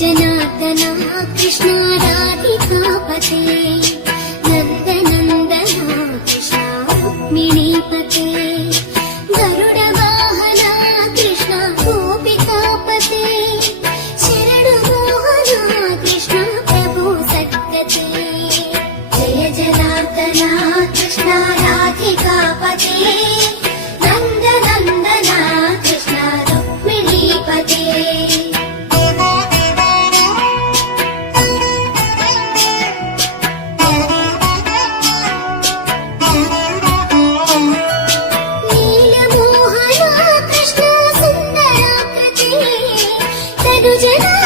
जनार्दना कृष्ण राधिकापते नन्दनन्दना कृष्ण रुक्मिणीपते गरुडवाहना कृष्ण गोपिकापते शरणमोहना कृष्ण प्रभु सद्गते जय जनार्दना कृष्ण राधिकापते नन्दनन्दना कृष्ण रुक्मिणीपते जना